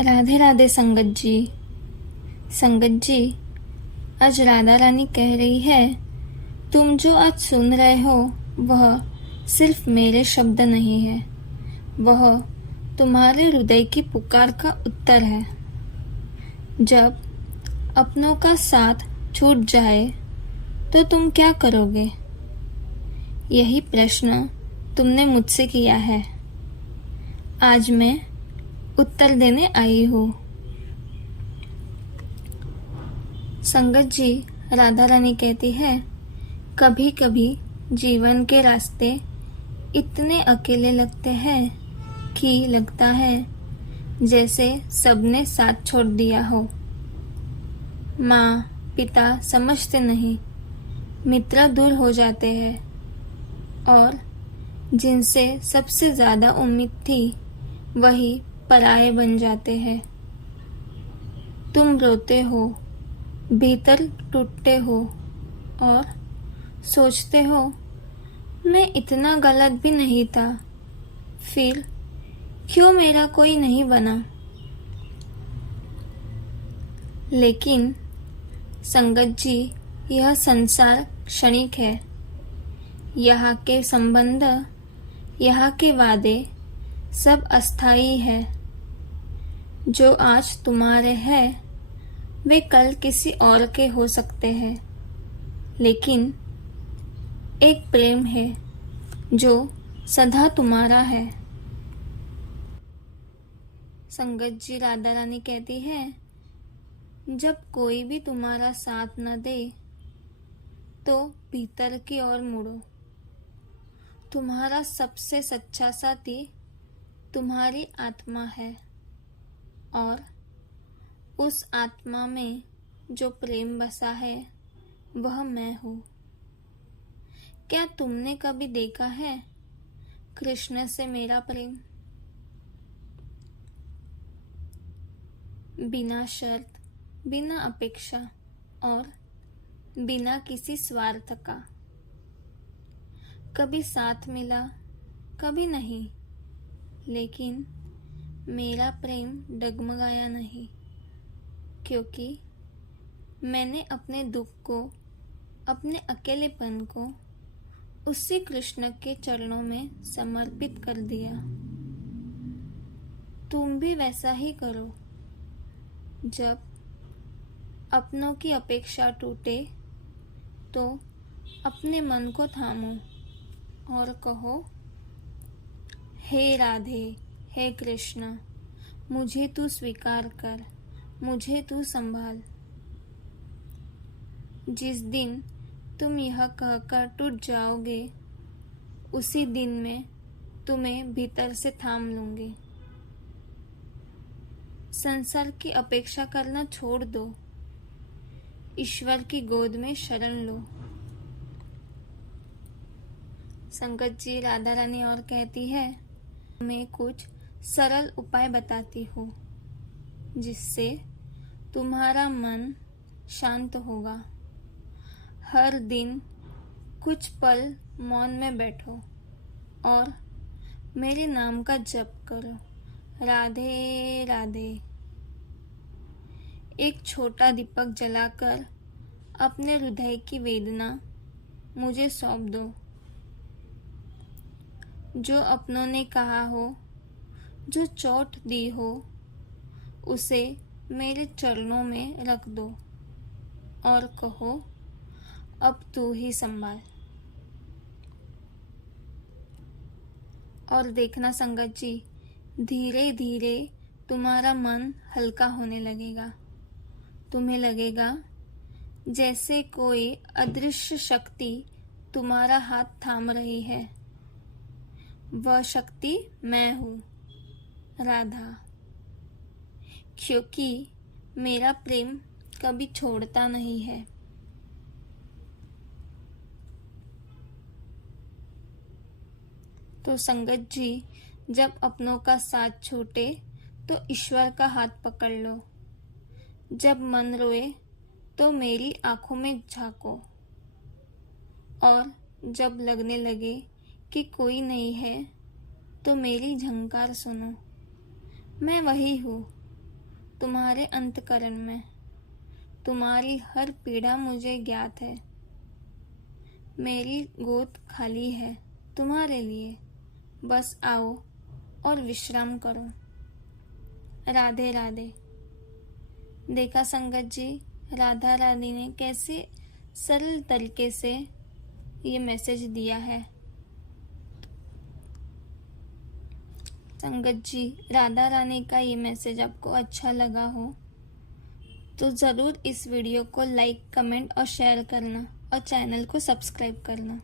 राधे राधे संगत जी। संगत जी, आज राधा रानी कह रही है, तुम जो आज सुन रहे हो वह सिर्फ मेरे शब्द नहीं है, वह तुम्हारे हृदय की पुकार का उत्तर है। जब अपनों का साथ छूट जाए तो तुम क्या करोगे? यही प्रश्न तुमने मुझसे किया है। आज मैं उत्तर देने आई हूँ। संगत जी, राधा रानी कहती है, कभी कभी जीवन के रास्ते इतने अकेले लगते हैं कि लगता है जैसे सबने साथ छोड़ दिया हो। माँ पिता समझते नहीं, मित्र दूर हो जाते हैं और जिनसे सबसे ज़्यादा उम्मीद थी वही पराये बन जाते हैं। तुम रोते हो, भीतर टूटते हो और सोचते हो मैं इतना गलत भी नहीं था, फिर क्यों मेरा कोई नहीं बना। लेकिन संगत जी, यह संसार क्षणिक है। यहाँ के संबंध, यहाँ के वादे सब अस्थाई है। जो आज तुम्हारे हैं वे कल किसी और के हो सकते हैं, लेकिन एक प्रेम है जो सदा तुम्हारा है। संगत जी, राधा रानी कहती है, जब कोई भी तुम्हारा साथ न दे तो भीतर की ओर मुड़ो। तुम्हारा सबसे सच्चा साथी तुम्हारी आत्मा है और उस आत्मा में जो प्रेम बसा है वह मैं हूँ। क्या तुमने कभी देखा है कृष्ण से मेरा प्रेम? बिना शर्त, बिना अपेक्षा और बिना किसी स्वार्थ का। कभी साथ मिला, कभी नहीं, लेकिन मेरा प्रेम डगमगाया नहीं, क्योंकि मैंने अपने दुख को, अपने अकेलेपन को उसी कृष्ण के चरणों में समर्पित कर दिया। तुम भी वैसा ही करो। जब अपनों की अपेक्षा टूटे तो अपने मन को थामो और कहो, हे राधे, हे कृष्ण, मुझे तू स्वीकार कर, मुझे तू संभाल। जिस दिन तुम यह कहकर टूट जाओगे उसी दिन मैं तुम्हें भीतर से थाम लूंगी। संसार की अपेक्षा करना छोड़ दो, ईश्वर की गोद में शरण लो। संगत जी, राधा रानी और कहती है, मैं कुछ सरल उपाय बताती हूँ जिससे तुम्हारा मन शांत होगा। हर दिन कुछ पल मौन में बैठो और मेरे नाम का जप करो, राधे राधे। एक छोटा दीपक जलाकर अपने हृदय की वेदना मुझे सौंप दो। जो अपनों ने कहा हो, जो चोट दी हो, उसे मेरे चरणों में रख दो और कहो, अब तू ही संभाल। और देखना संगत जी, धीरे धीरे तुम्हारा मन हल्का होने लगेगा। तुम्हें लगेगा जैसे कोई अदृश्य शक्ति तुम्हारा हाथ थाम रही है। वह शक्ति मैं हूँ, राधा। क्योंकि मेरा प्रेम कभी छोड़ता नहीं है। तो संगत जी, जब अपनों का साथ छूटे तो ईश्वर का हाथ पकड़ लो। जब मन रोए तो मेरी आंखों में झांको और जब लगने लगे कि कोई नहीं है तो मेरी झंकार सुनो। मैं वही हूँ तुम्हारे अंतकरण में। तुम्हारी हर पीड़ा मुझे ज्ञात है। मेरी गोद खाली है तुम्हारे लिए, बस आओ और विश्राम करो। राधे राधे। देखा संगत जी, राधा रानी ने कैसे सरल तरीके से ये मैसेज दिया है। संगत जी, राधा रानी का ये मैसेज आपको अच्छा लगा हो तो ज़रूर इस वीडियो को लाइक, कमेंट और शेयर करना और चैनल को सब्सक्राइब करना।